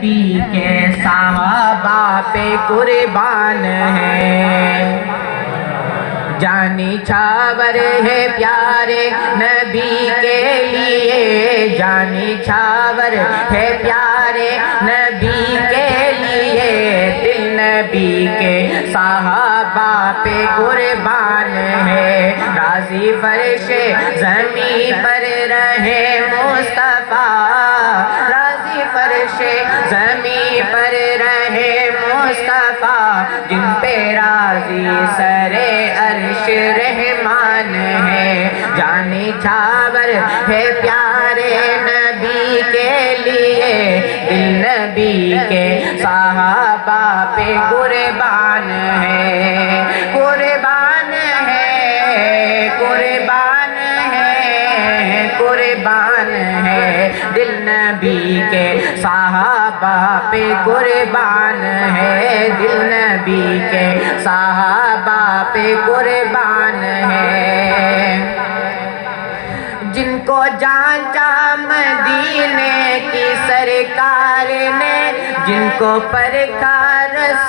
نبی کے صحابہ پہ قربان ہے، جان نچھاور ہے پیارے نبی کے لیے، جان نچھاور ہے پیارے نبی کے لیے، دل نبی کے صحابہ پہ قربان ہے، راضی فرش زمین پر رہے مصطفیٰ، راضی فرش زمین پر رہے مصطفیٰ، جن پہ راضی سر عرش رحمان ہے، جان نچھاور ہے پیارے نبی کے لیے، دل نبی کے صحابہ پہ قربان ہے، قربان ہے، قربان ہے، قربان ہے، دل نبی کے صحابہ پہ قربان ہے، دل نبی کے صحابہ پہ قربان ہے، جن کو جانچا مدینے کی سرکار نے، جن کو پرکھا رسول